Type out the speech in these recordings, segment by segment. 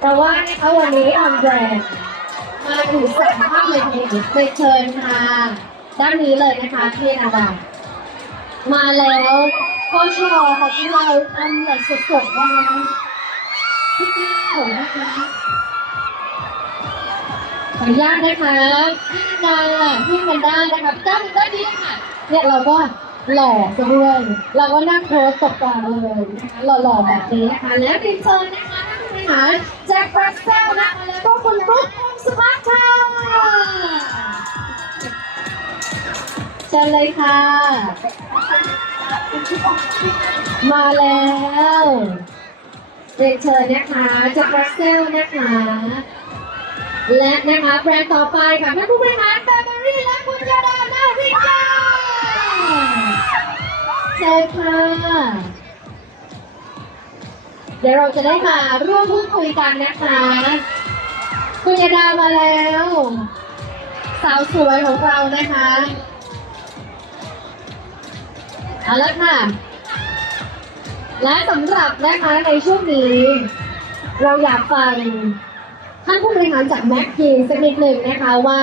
แต่ว่านะคะวันนี้ออนแบรนด์มาถึงสามภาพเลยทีเดียวเชิญค่ะด้านนี้เลยนะคะพี่นาดามาแล้วก็ชอของเราทำแบบสดๆนะคะพี่ก้าวนะคะขออนุญาตนะคะพี่นาดาพี่มันด้านะคะพี่ก้าวด้านนี้ค่ะเนี่ยเราก็หล่อด้วย เราก็นั่งโพสตกปลาเลยนะคะหล่อๆแบบนี้นะคะและเรียนเชิญนะคะ หารแจ็คบรัสเซลนะแล้วก็คุณรุ่งพงศ์สุภาพค่ะเชิญเลยค่ะ มาแล้วเรียนเชิญนะคะจากบรัสเซลนะคะ และนะคะแบรนด์ต่อไปค่ะท่านผู้บริหารแบเบอรี่และคุณยาดานาวิกาเชิญค่ะ เดี๋ยวเราจะได้มาร่วมพูดคุยกันนะคะ คุณยาดามาแล้ว สาวสวยของเรานะคะเอาละค่ะ และสำหรับนะคะในช่วงนี้ เราอยากฟังท่านผู้บริหารจากแม็กกีนสักนิดหนึ่งนะคะว่า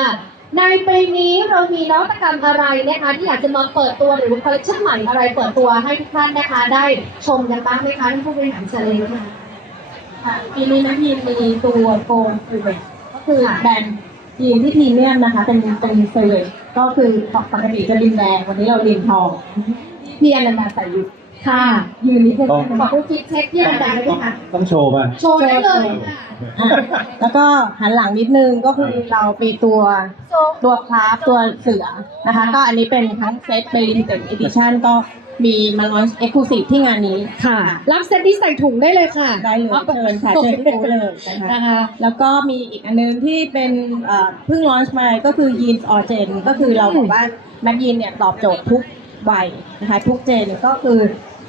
ในปีนี้เรามีนวัตกรรมอะไรนะคะที่อยากจะมาเปิดตัวหรือว่าคอลเลคชันใหม่อะไรเปิดตัวให้ทุกท่านนะคะ ได้ชมกันบ้างไหมคะท่านผู้บริหารเชิญเลยค่ะค่ะปีนี้นะทีมมีตัวโกลด์ฟูเวทก็คือแบรนด์ยีนที่พรีเมียมนะคะเป็นเป็นเซอร์เวทก็คือปกติจะริมแดงวันนี้เราริมทองพี่อนันดาใส่ยุ ค่ะ ยืนนิดนึงต้องขอคุณคิดเช็คที่ระดับเลยต้องค่ะ ต้องโชว์ป่ะ โชว์ได้เลยค่ะอะแล้วก็หันหลังนิดนึงก็คือเรามีตัวตัวคราฟตัวเสือนะคะ ก็อันนี้เป็นทั้งเซตเป็นลิมิเต็ดอีดิชั่นก็มีมาลอนเอ็กซ์คลูซีฟที่งานนี้ค่ะ รับเซตที่ใส่ถุงได้เลยค่ะ ได้เลยเชิญค่ะเชิญที่บูธเลยนะคะนะคะ แล้วก็มีอีกอันนึงที่เป็นเอ่อเพิ่งลอนช์มาก็คือยีนส์ออเจนก็คือเราบอกว่าแม็กยีนเนี่ยตอบโจทย์ทุก วัยนะคะทุกเจนก็คือ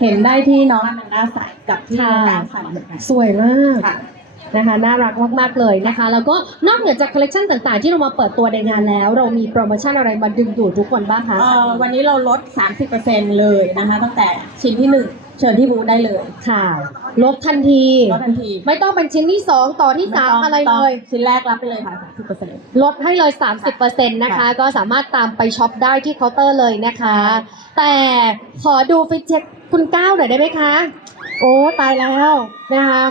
เห็นได้ที่น้องอแมนด้าใส่กับที่น้องดาใส่เหมือนกันสวยมากค่ะ นะคะน่ารักมากๆเลยนะคะ แล้วก็นอกเหนือจากคอลเลคชันต่างๆ ที่เรามาเปิดตัวในงานแล้ว เรามีโปรโมชั่นอะไรมาดึงดูดทุกคนบ้างคะ เอ่อวันนี้เราลด 30%เลยนะคะ ตั้งแต่ชิ้นที่ 1 เชิญที่บูธได้เลยค่ะลดทันที ลดทันทีไม่ต้องเป็นชิ้นที่ 2 ต่อที่ 3 อะไรเลย ชิ้นแรกรับไปเลยค่ะ30%ลดให้เลย 30%นะคะค่ะก็สามารถตามไปช็อปได้ที่เคาน์เตอร์เลยนะคะ แต่ขอดูฟิตเช็คคุณก้าวหน่อยได้ไหมคะ โอ้ ตายแล้วนะคะ